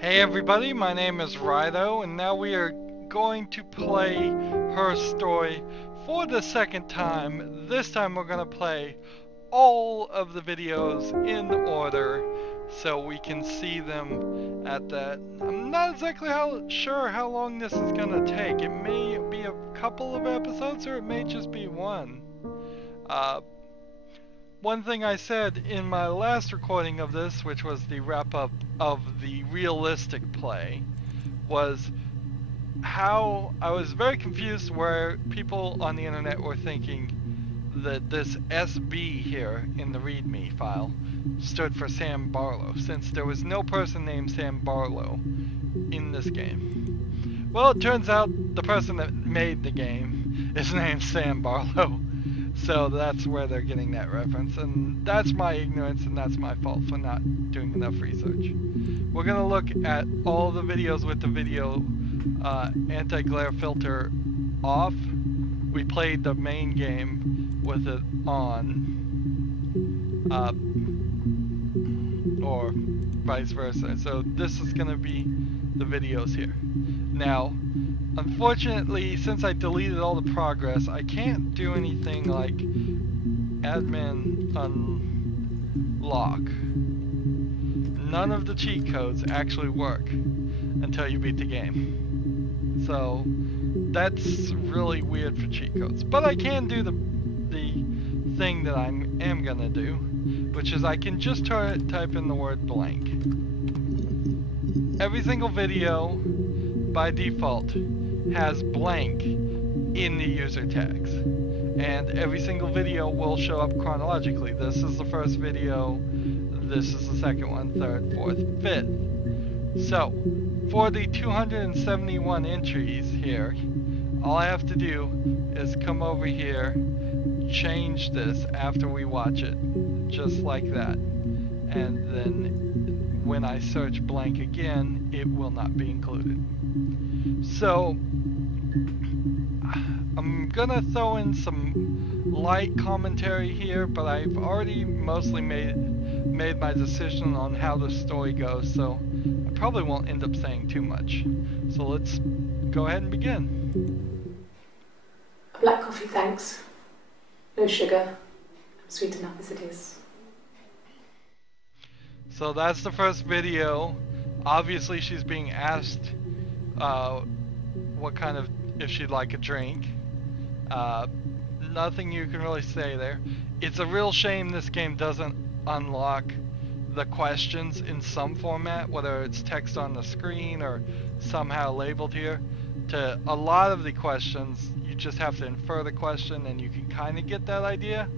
Hey everybody, my name is Rydo, and now we are going to play Her Story for the second time. This time we're going to play all of the videos in order so we can see them at that. I'm not exactly sure how long this is going to take. It may be a couple of episodes or it may just be one. One thing I said in my last recording of this, which was the wrap-up of the realistic play, was how I was very confused where people on the internet were thinking that this SB here in the README file stood for Sam Barlow, since there was no person named Sam Barlow in this game. Well, it turns out the person that made the game is named Sam Barlow. So that's where they're getting that reference, and that's my ignorance and that's my fault for not doing enough research. We're going to look at all the videos with the video anti-glare filter off. We played the main game with it on, or vice versa. So this is going to be the videos here. Now, unfortunately, since I deleted all the progress, I can't do anything like admin unlock. None of the cheat codes actually work until you beat the game. So that's really weird for cheat codes. But I can do the thing that I am gonna do, which is I can just type in the word blank. Every single video by default has blank in the user tags, and every single video will show up chronologically. This is the first video, this is the second one, third, fourth, fifth. So for the 271 entries here, all I have to do is come over here, change this after we watch it, just like that, and then when I search blank again, it will not be included. So I'm gonna throw in some light commentary here, but I've already mostly made my decision on how the story goes, so I probably won't end up saying too much. So let's go ahead and begin. A black coffee, thanks. No sugar. I'm sweet enough as it is. So that's the first video. Obviously she's being asked what kind of, if she'd like a drink. Nothing you can really say there. It's a real shame this game doesn't unlock the questions in some format, whether it's text on the screen or somehow labeled here. To a lot of the questions, you just have to infer the question and you can kind of get that idea,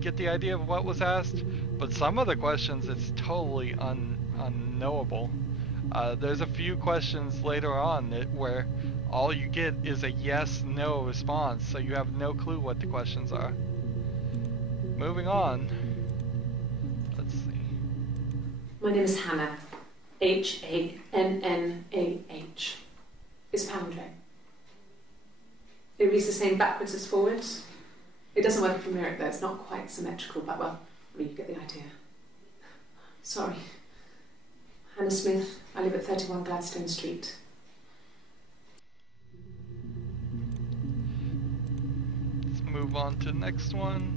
get the idea of what was asked. But some of the questions, it's totally unknowable. There's a few questions later on where all you get is a yes/no response, so you have no clue what the questions are. Moving on. Let's see. My name is Hannah. H-A-N-N-A-H. It's palindrome. It reads the same backwards as forwards. It doesn't work from Lyric though, it's not quite symmetrical, but well, I mean, you get the idea. Sorry. Hannah Smith, I live at 31 Gladstone Street. Let's move on to the next one.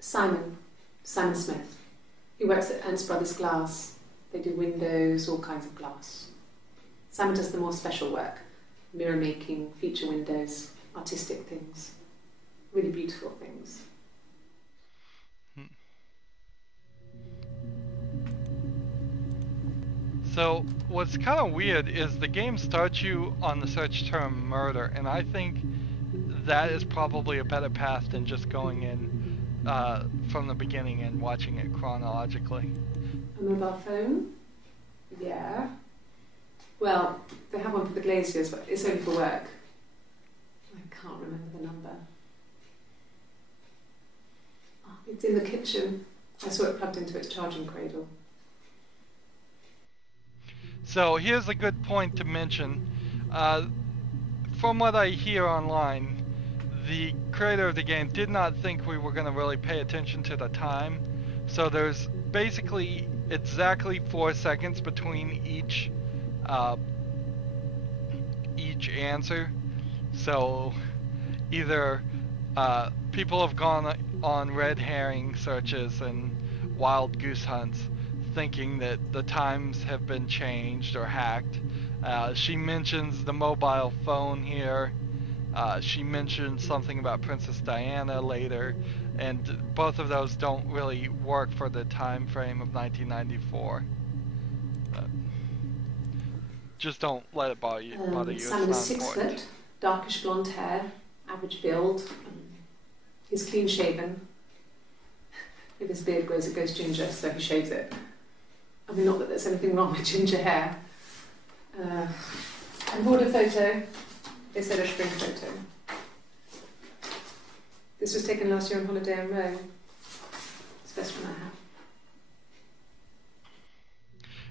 Simon Smith. He works at Ernst Brothers Glass. They do windows, all kinds of glass. Simon does the more special work. Mirror making, feature windows, artistic things. Really beautiful things. So what's kind of weird is the game starts you on the search term murder, and I think that is probably a better path than just going in from the beginning and watching it chronologically. A mobile phone? Yeah. Well, they have one for the glaziers, but it's only for work. I can't remember the number. Oh, it's in the kitchen. I saw it plugged into its charging cradle. So here's a good point to mention. From what I hear online, the creator of the game did not think we were going to really pay attention to the time. So there's basically exactly 4 seconds between each answer. So either people have gone on red herring searches and wild goose hunts thinking that the times have been changed or hacked. She mentions the mobile phone here. She mentioned something about Princess Diana later, and both of those don't really work for the time frame of 1994. Just don't let it bother you. Simon is it's not 6 important. foot, darkish blonde hair, average build. He's clean shaven. If his beard grows, it goes ginger, so he shaves it. I mean, not that there's anything wrong with ginger hair. And bought a photo. They said a spring photo. This was taken last year on holiday in Rome. It's the best one I have.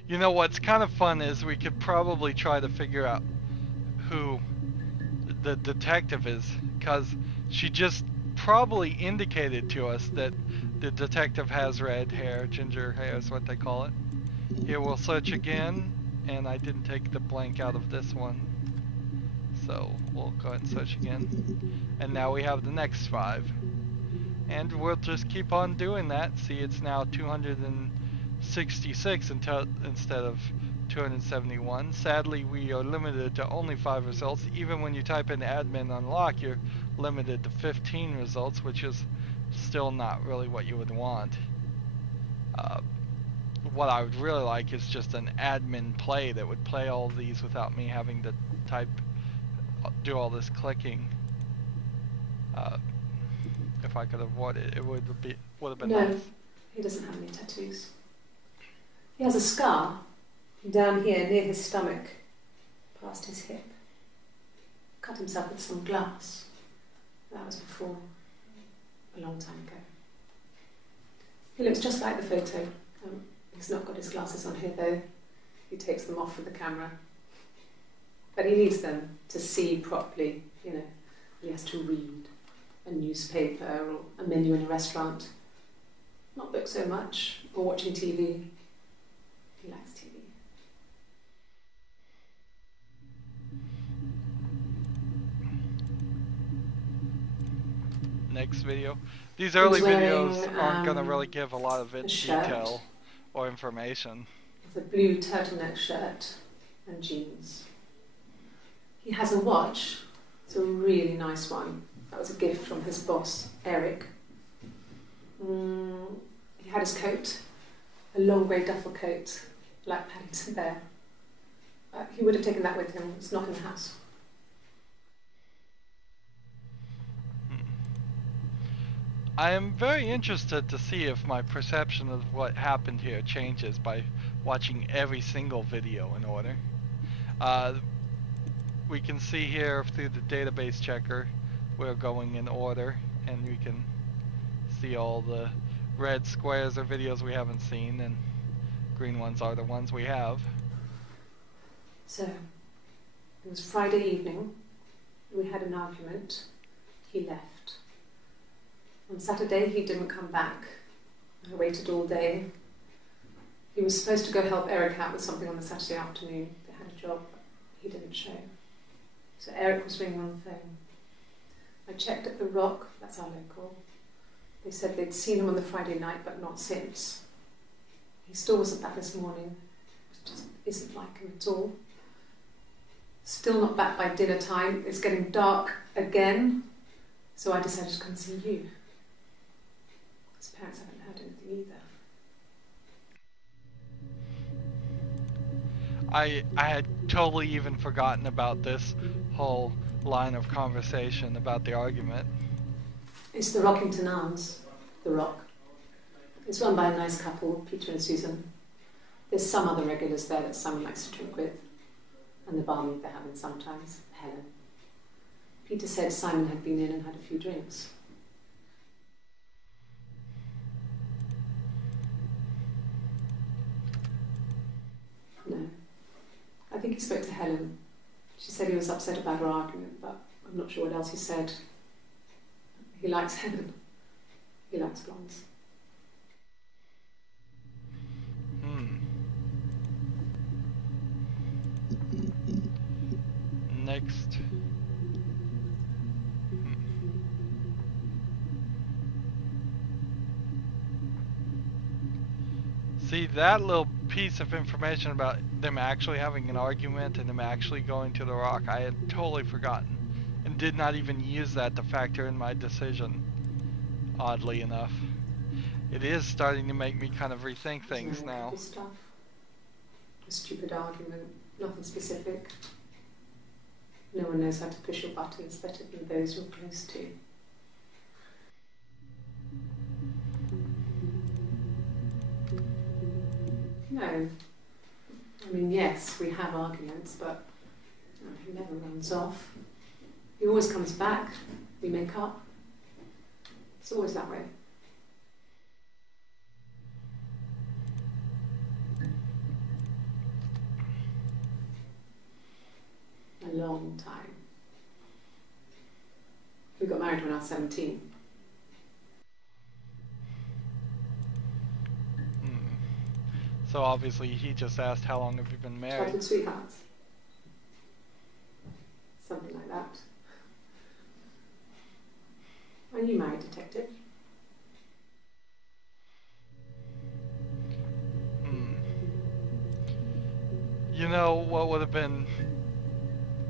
You know what's kind of fun is we could probably try to figure out who the detective is, because she just probably indicated to us that the detective has red hair, ginger hair is what they call it. Here we'll search again, and I didn't take the blank out of this one. So we'll go ahead and search again. And now we have the next 5. And we'll just keep on doing that. See, it's now 266 instead of 271. Sadly, we are limited to only 5 results. Even when you type in admin unlock, you're limited to 15 results, which is still not really what you would want. What I would really like is just an admin play that would play all of these without me having to do all this clicking. If I could avoid it, it would have been nice. No, he doesn't have any tattoos. He has a scar down here near his stomach, past his hip. Cut himself with some glass. That was before, a long time ago. He looks just like the photo. He's not got his glasses on here though. He takes them off with the camera. But he needs them to see properly, you know. He has to read a newspaper or a menu in a restaurant. Not book so much, or watching TV. He likes TV. Next video. These early videos aren't going to really give a lot of detail or information. With a blue turtleneck shirt and jeans. He has a watch. It's a really nice one. That was a gift from his boss, Eric. He had his coat, a long grey duffel coat, like Paddington Bear. He would have taken that with him. It's not in the house. I am very interested to see if my perception of what happened here changes by watching every single video in order. We can see here through the database checker we're going in order, and we can see all the red squares are videos we haven't seen, and green ones are the ones we have. So, it was Friday evening. We had an argument. He left. On Saturday he didn't come back. I waited all day. He was supposed to go help Eric out with something on the Saturday afternoon. They had a job, but he didn't show. So Eric was ringing on the phone. I checked at the Rock, that's our local. They said they'd seen him on the Friday night, but not since. He still wasn't back this morning. It just isn't like him at all. Still not back by dinner time. It's getting dark again. So I decided to come and see you. His parents haven't heard anything either. I had totally even forgotten about this whole line of conversation about the argument. It's the Rockington Arms, the Rock. It's run by a nice couple, Peter and Susan. There's some other regulars there that Simon likes to drink with, and the barmaid they're having sometimes, Helen. Peter said Simon had been in and had a few drinks. No. I think he spoke to Helen. She said he was upset about her argument, but I'm not sure what else he said. He likes Helen. He likes blondes. Next. See, that little piece of information about them actually having an argument and them actually going to the rock, I had totally forgotten. And did not even use that to factor in my decision, oddly enough. It is starting to make me kind of rethink things now. Stuff. A stupid argument, nothing specific. No one knows how to push your buttons better than those you're close to. No. I mean, yes, we have arguments, but he never runs off. He always comes back. We make up. It's always that way. A long time. We got married when I was 17. So obviously he just asked, how long have you been married? Childhood sweethearts. Something like that. Are you married, detective? You know what would have been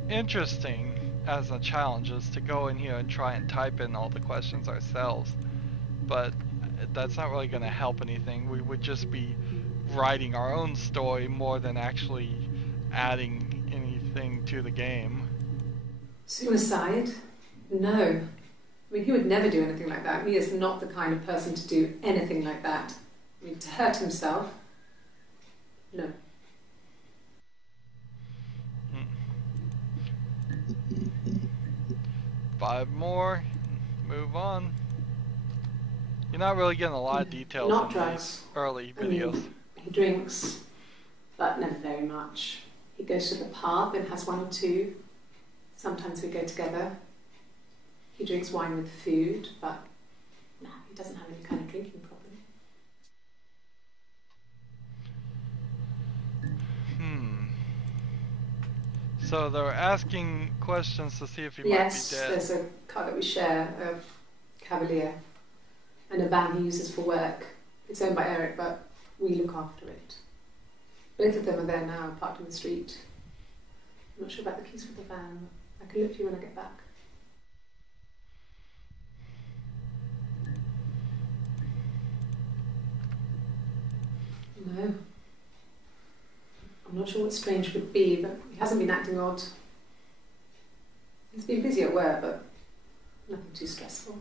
interesting as a challenge is to go in here and try and type in all the questions ourselves, but that's not really going to help anything. We would just be writing our own story more than actually adding anything to the game. Suicide? No. I mean, he would never do anything like that. He is not the kind of person to do anything like that. I mean, to hurt himself? No. 5 more. Move on. You're not really getting a lot of details Not in drugs. these early I videos. mean, he drinks, but never very much. He goes to the pub and has 1 or 2. Sometimes we go together. He drinks wine with food, but no, he doesn't have any kind of drinking problem. So they're asking questions to see if he might be dead. Yes, there's a car that we share, a Cavalier, and a van he uses for work. It's owned by Eric, but we look after it. Both of them are there now, parked in the street. I'm not sure about the keys for the van. I can look for you when I get back. No. I'm not sure what strange would be, but he hasn't been acting odd. He's been busy at work, but nothing too stressful.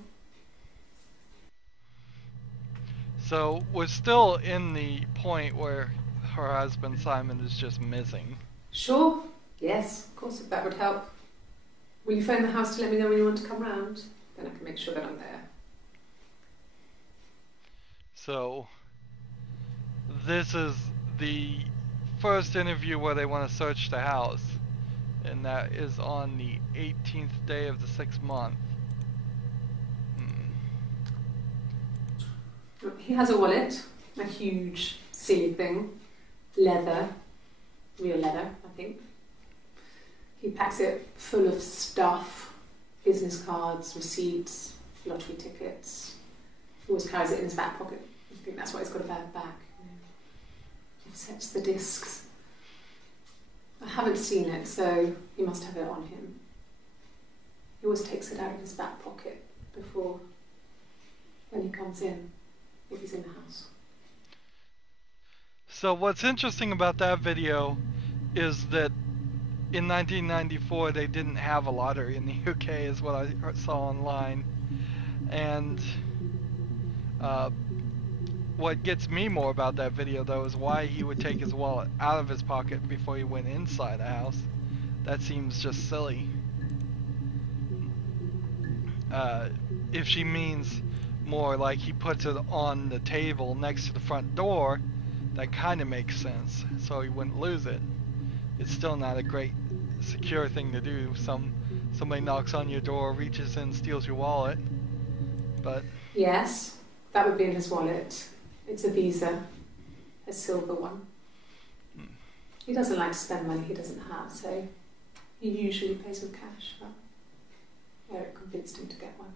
So we're still in the point where her husband Simon is just missing. Sure. Yes, of course, if that would help. Will you phone the house to let me know when you want to come round? Then I can make sure that I'm there. So this is the first interview where they want to search the house, and that is on the 18th day of the 6th month. He has a wallet, a huge silly thing, leather, real leather, I think. He packs it full of stuff, business cards, receipts, lottery tickets. He always carries it in his back pocket. I think that's why he's got a bad back. He sets the discs. I haven't seen it, so he must have it on him. He always takes it out of his back pocket before, when he comes in, if he's in the house. So what's interesting about that video is that in 1994 they didn't have a lottery in the UK, is what I saw online. And what gets me more about that video, though, is why he would take his wallet out of his pocket before he went inside the house. That seems just silly. If she means more like he puts it on the table next to the front door, that kind of makes sense, so he wouldn't lose it. It's still not a great secure thing to do. Somebody knocks on your door, reaches in, steals your wallet, but... Yes, that would be in his wallet. It's a Visa, a silver one. He doesn't like to spend money he doesn't have, so He usually pays with cash, but Eric convinced him to get one.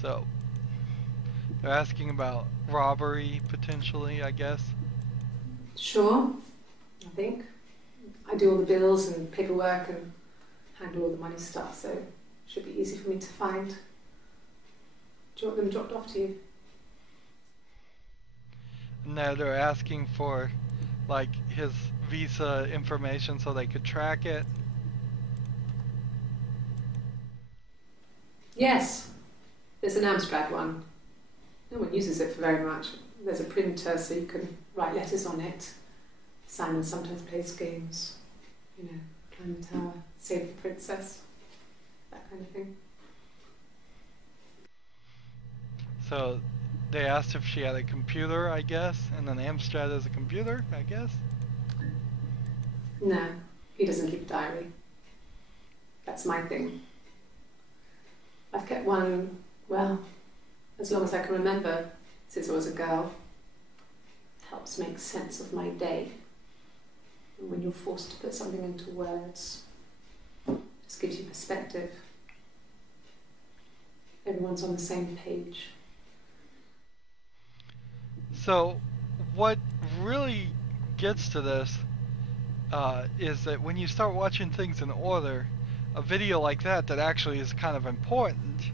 So, they're asking about robbery, potentially, I guess. Sure, I think. I do all the bills and paperwork and handle all the money stuff, so it should be easy for me to find. Do you want them dropped off to you? No, they're asking for, like, his visa information so they could track it. Yes, there's an Amstrad one. No one uses it for very much. There's a printer so you can write letters on it. Simon sometimes plays games, you know, climb the tower, save the princess, that kind of thing. So they asked if she had a computer, I guess, and then Amstrad has a computer, I guess. No, he doesn't keep a diary. That's my thing. I've kept one, well, as long as I can remember, since I was a girl. It helps make sense of my day. And when you're forced to put something into words, it just gives you perspective. Everyone's on the same page. So what really gets to this is that when you start watching things in order, a video like that actually is kind of important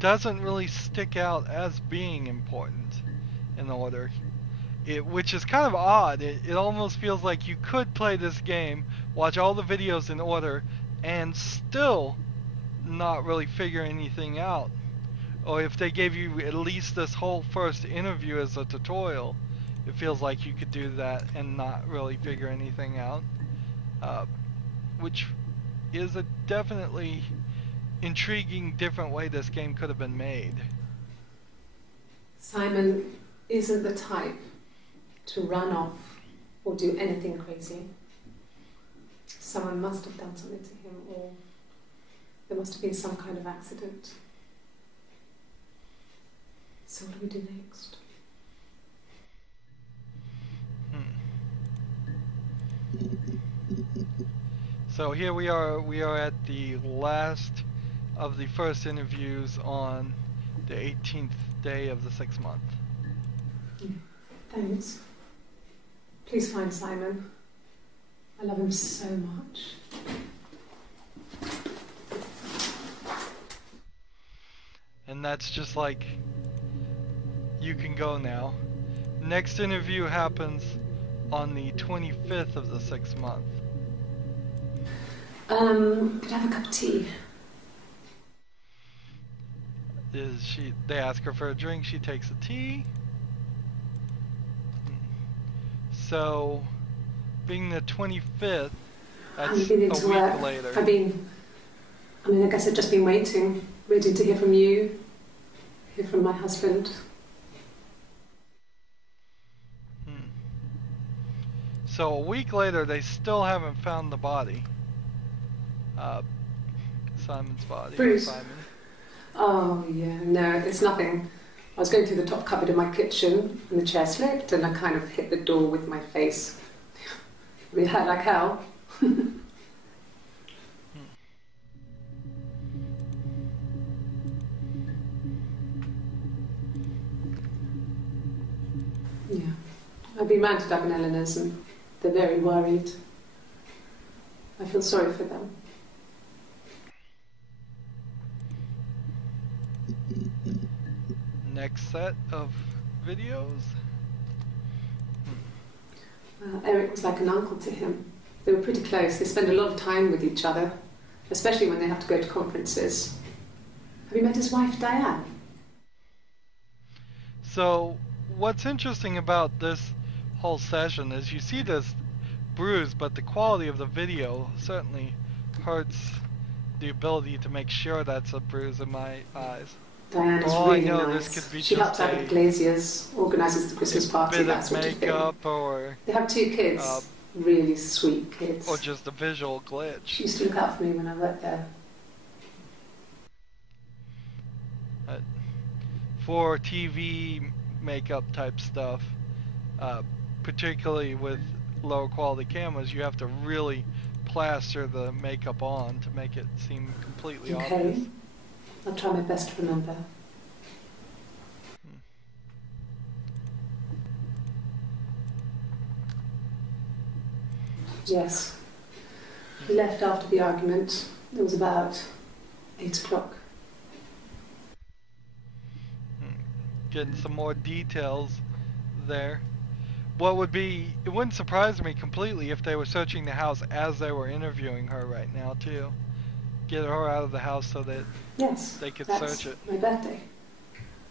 doesn't really stick out as being important in order. Which is kind of odd. It almost feels like you could play this game, watch all the videos in order, and still not really figure anything out. Or if they gave you at least this whole first interview as a tutorial, it feels like you could do that and not really figure anything out. Which is a definitely intriguing, different way this game could have been made. Simon isn't the type to run off or do anything crazy. Someone must have done something to him, or there must have been some kind of accident. So what do we do next? So here we are at the last of the first interviews on the 18th day of the 6th month. Thanks. Please find Simon. I love him so much. And that's just like, you can go now. Next interview happens on the 25th of the 6th month. Could I have a cup of tea? They ask her for a drink, she takes a tea. So, being the 25th, that's a week later. I guess I've just been waiting to hear from you, hear from my husband. So a week later, they still haven't found the body. Simon's body. Bruce. Simon. Oh yeah, no, it's nothing. I was going through the top cupboard in my kitchen and the chair slipped and I kind of hit the door with my face. It hurt like hell. Yeah, I've been rounded up in Eleanor's and they're very worried. I feel sorry for them. Next set of videos. Eric was like an uncle to him. They were pretty close. They spend a lot of time with each other, especially when they have to go to conferences. Have you met his wife, Diane? So, what's interesting about this whole session is you see this bruise, but the quality of the video certainly hurts the ability to make sure that's a bruise in my eyes. Diane is really nice. This could be she helps out with the Glaziers, organises the Christmas party, that sort of thing. Or they have 2 kids, really sweet kids. Or just a visual glitch. She used to look out for me when I worked there. For TV makeup type stuff, particularly with lower quality cameras, you have to really plaster the makeup on to make it seem completely obvious. I'll try my best to remember. Yes. He left after the argument. It was about 8 o'clock. Getting some more details there. It wouldn't surprise me completely if they were searching the house as they were interviewing her right now too. Get her out of the house so that they could search it. My birthday.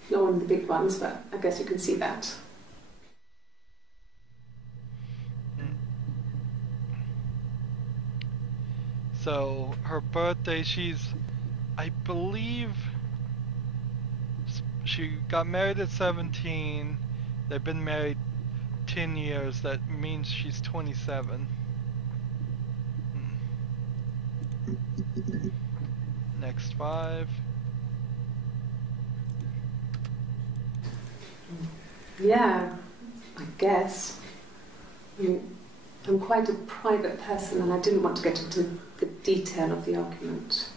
Not one of the big ones, but I guess you can see that. So her birthday, I believe she got married at 17. They've been married 10 years. That means she's 27. Next 5. Yeah, I guess. I'm quite a private person and I didn't want to get into the detail of the argument.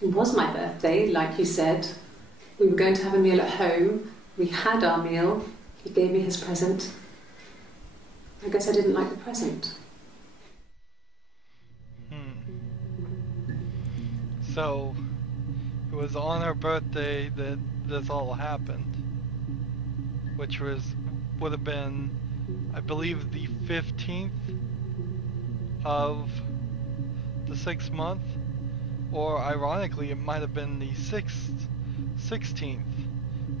It was my birthday, like you said. We were going to have a meal at home. We had our meal. He gave me his present. I guess I didn't like the present. So, it was on her birthday that this all happened, which would have been, I believe, the 15th of the 6th month, or ironically, it might have been the 16th,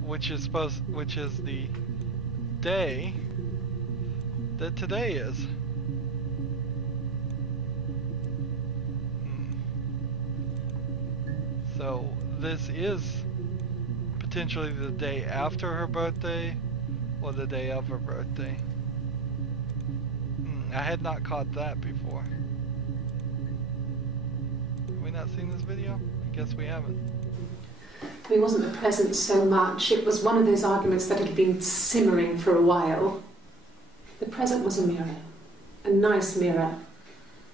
which is the day that today is. So this is potentially the day after her birthday or the day of her birthday. I had not caught that before. Have we not seen this video? I guess we haven't. It wasn't the present so much. It was one of those arguments that had been simmering for a while. The present was a mirror. A nice mirror.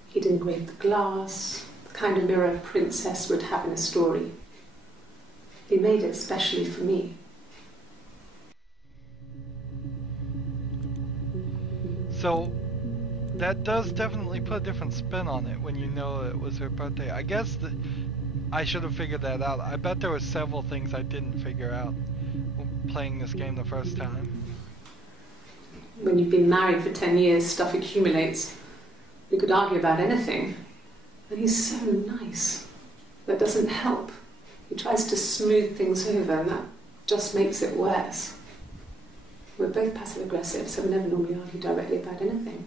He'd engraved the glass. Kind of mirror a princess would have in a story. He made it especially for me. So that does definitely put a different spin on it when you know it was her birthday. I guess that I should have figured that out. I bet there were several things I didn't figure out playing this game the first time. When you've been married for 10 years, stuff accumulates. You could argue about anything. And he's so nice. That doesn't help. He tries to smooth things over and that just makes it worse. We're both passive aggressive, so we never normally argue directly about anything.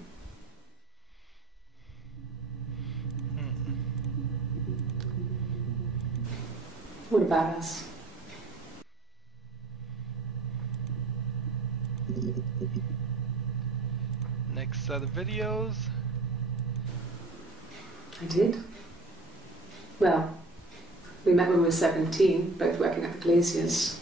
What about us? Next set of videos. I did. Well, we met when we were 17, both working at the Glaziers.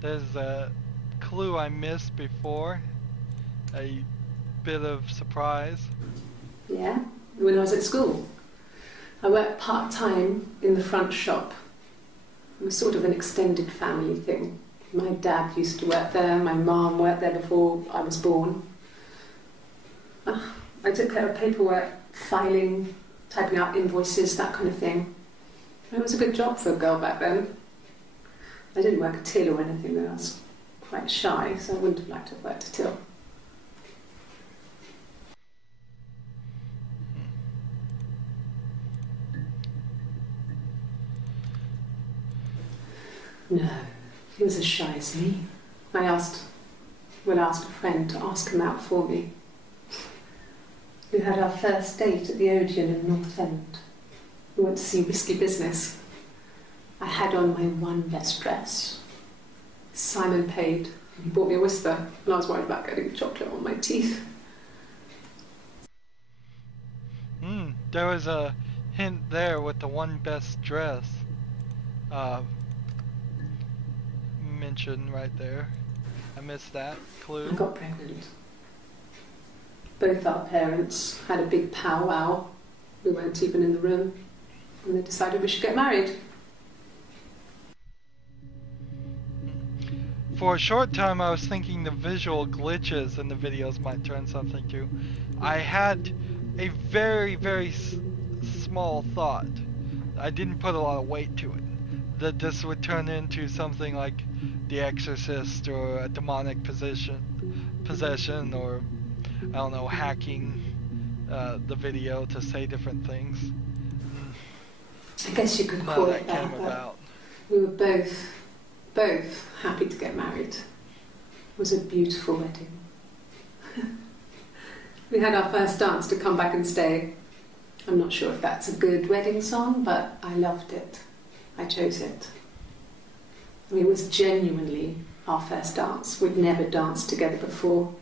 There's a clue I missed before. A bit of surprise. Yeah, when I was at school. I worked part-time in the front shop. It was sort of an extended family thing. My dad used to work there, my mum worked there before I was born. I took care of paperwork, filing, typing out invoices, that kind of thing. It was a good job for a girl back then. I didn't work a till or anything though. I was quite shy, so I wouldn't have liked to have worked a till. No, he was as shy as me. I asked a friend to ask him out for me. We had our first date at the Odeon in North End. We went to see Risky Business. I had on my one best dress. Simon paid, and he bought me a Whisper, and I was worried about getting chocolate on my teeth. there was a hint there with the one best dress mentioned right there. I missed that clue. I got pregnant. Both our parents had a big powwow. We weren't even in the room. And they decided we should get married. For a short time, I was thinking the visual glitches in the videos might turn something to. I had a very, very small thought. I didn't put a lot of weight to it. That this would turn into something like The Exorcist or a demonic possession, or I don't know, hacking the video to say different things. I guess you could call it that. Came about. We were both happy to get married. It was a beautiful wedding. We had our first dance to Come Back and Stay. I'm not sure if that's a good wedding song, but I loved it. I chose it. I mean, it was genuinely our first dance. We'd never danced together before.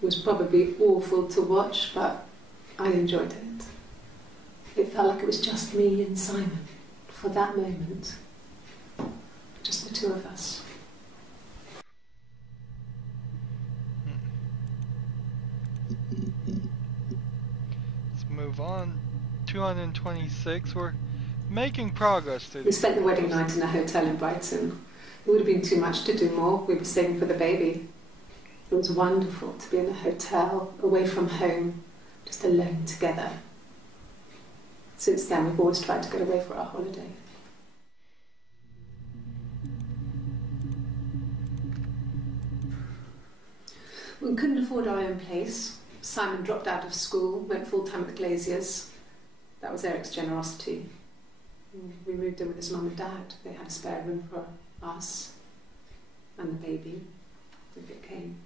It was probably awful to watch, but I enjoyed it. It felt like it was just me and Simon for that moment. Just the two of us. Let's move on. 226. We're making progress through. We spent the wedding night in a hotel in Brighton. It would have been too much to do more. We were saving for the baby. It was wonderful to be in a hotel, away from home, just alone together. Since then, we've always tried to get away for our holiday. We couldn't afford our own place. Simon dropped out of school, went full-time at the Glaziers. That was Eric's generosity. We moved in with his mum and dad. They had a spare room for us and the baby, if it came.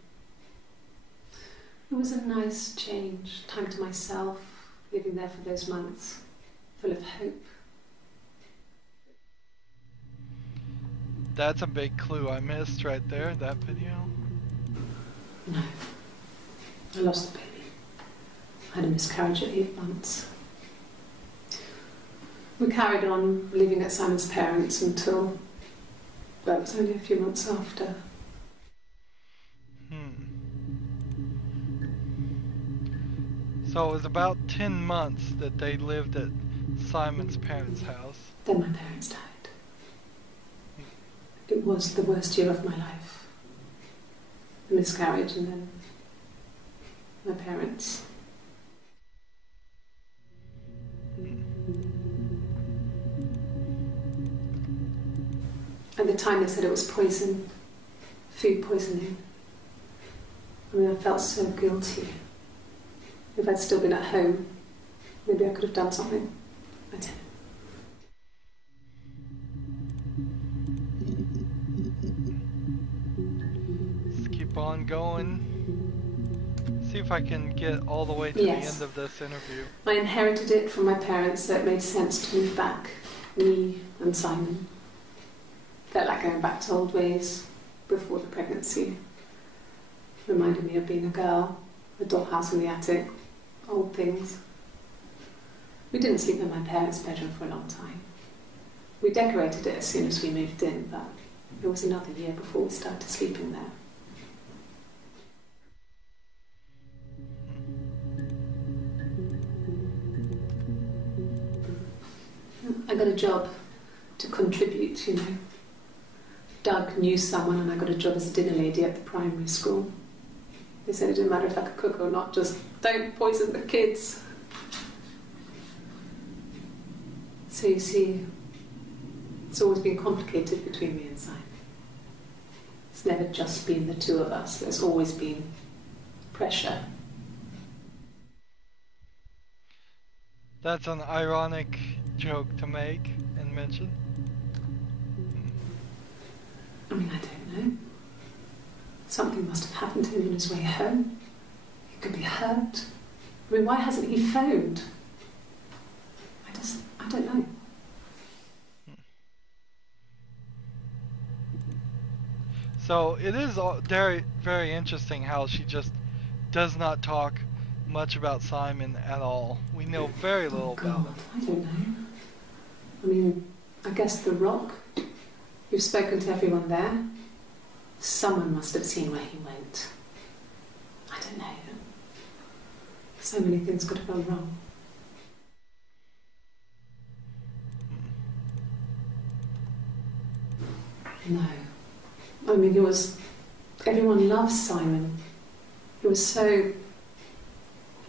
It was a nice change, time to myself, living there for those months, full of hope. That's a big clue I missed right there, that video. No, I lost the baby. I had a miscarriage at 8 months. We carried on living at Simon's parents until, well, it was only a few months after. So it was about 10 months that they lived at Simon's parents' house. Then my parents died. It was the worst year of my life. A miscarriage and then my parents. At the time they said it was poison, food poisoning. I mean, I felt so guilty. If I'd still been at home, maybe I could have done something. I didn't. Let's keep on going. See if I can get all the way to the end of this interview. I inherited it from my parents, so it made sense to move back. Me and Simon. Felt like going back to old ways before the pregnancy. Reminded me of being a girl, a dollhouse in the attic, old things. We didn't sleep in my parents' bedroom for a long time. We decorated it as soon as we moved in, but it was another year before we started sleeping there. I got a job to contribute, you know. Doug knew someone and I got a job as a dinner lady at the primary school. They said it didn't matter if I could cook or not, just don't poison the kids. So you see, it's always been complicated between me and Simon. It's never just been the two of us, there's always been pressure. That's an ironic joke to make and mention. I mean, I don't know. Something must have happened to him on his way home. He could be hurt. I mean, why hasn't he phoned? I don't know. So it is very, very interesting how she just does not talk much about Simon at all. We know very little about him. I don't know. I mean, I guess The Rock. You've spoken to everyone there. Someone must have seen where he went. I don't know. So many things could have gone wrong. No. I mean, everyone loves Simon. He was so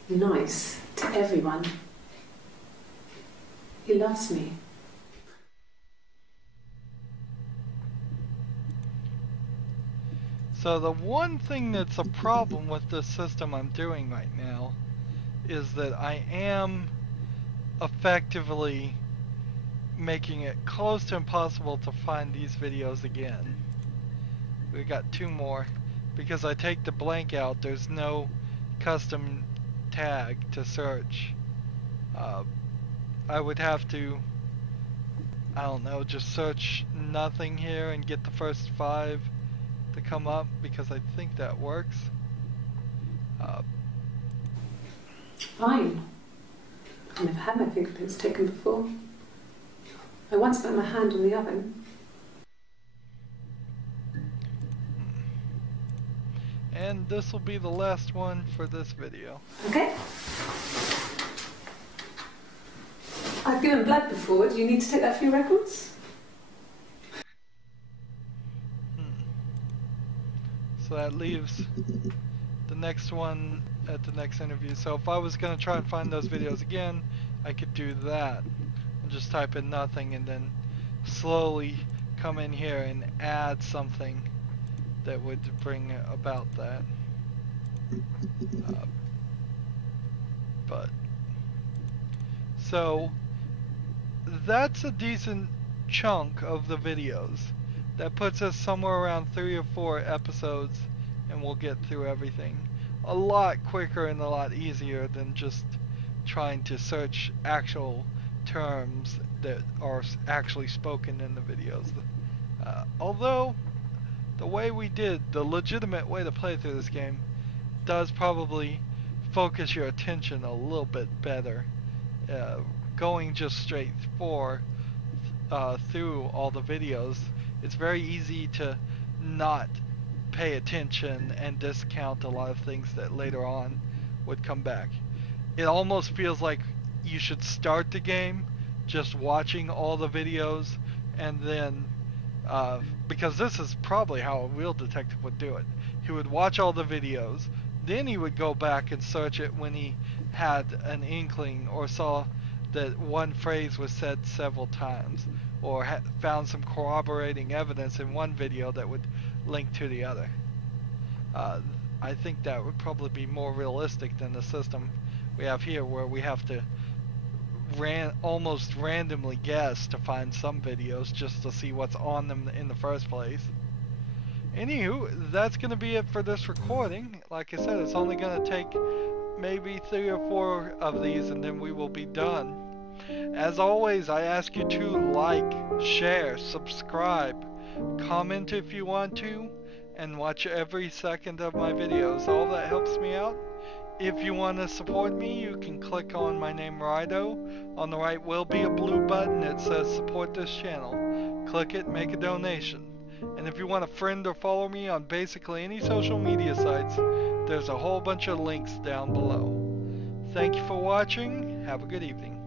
nice to everyone. He loves me. So the one thing that's a problem with this system I'm doing right now is that I am effectively making it close to impossible to find these videos again. We got 2 more. Because I take the blank out, there's no custom tag to search. I would have to, I don't know, just search nothing here and get the first 5 to come up, because I think that works. Fine. I've never had my fingerprints taken before. I once put my hand on the oven. And this will be the last one for this video. Okay. I've given blood before. Do you need to take that for your records? So that leaves the next one at the next interview. So if I was going to try and find those videos again, I could do that. And just type in nothing and then slowly come in here and add something that would bring about that. But so that's a decent chunk of the videos. That puts us somewhere around 3 or 4 episodes, and we'll get through everything a lot quicker and a lot easier than just trying to search actual terms that are actually spoken in the videos. Although the way we did, the legitimate way to play through this game, does probably focus your attention a little bit better. Going just straight through all the videos, it's very easy to not pay attention and discount a lot of things that later on would come back. It almost feels like you should start the game just watching all the videos, and then because this is probably how a real detective would do it. He would watch all the videos, then he would go back and search it when he had an inkling or saw that one phrase was said several times, or found some corroborating evidence in one video that would link to the other. I think that would probably be more realistic than the system we have here, where we have to almost randomly guess to find some videos just to see what's on them in the first place. Anywho, that's going to be it for this recording. Like I said, it's only going to take maybe 3 or 4 of these, and then we will be done. As always, I ask you to like, share, subscribe, comment if you want to, and watch every second of my videos. All that helps me out. If you want to support me, you can click on my name, Rydo. On the right will be a blue button that says support this channel. Click it, make a donation. And if you want to friend or follow me on basically any social media sites, there's a whole bunch of links down below. Thank you for watching. Have a good evening.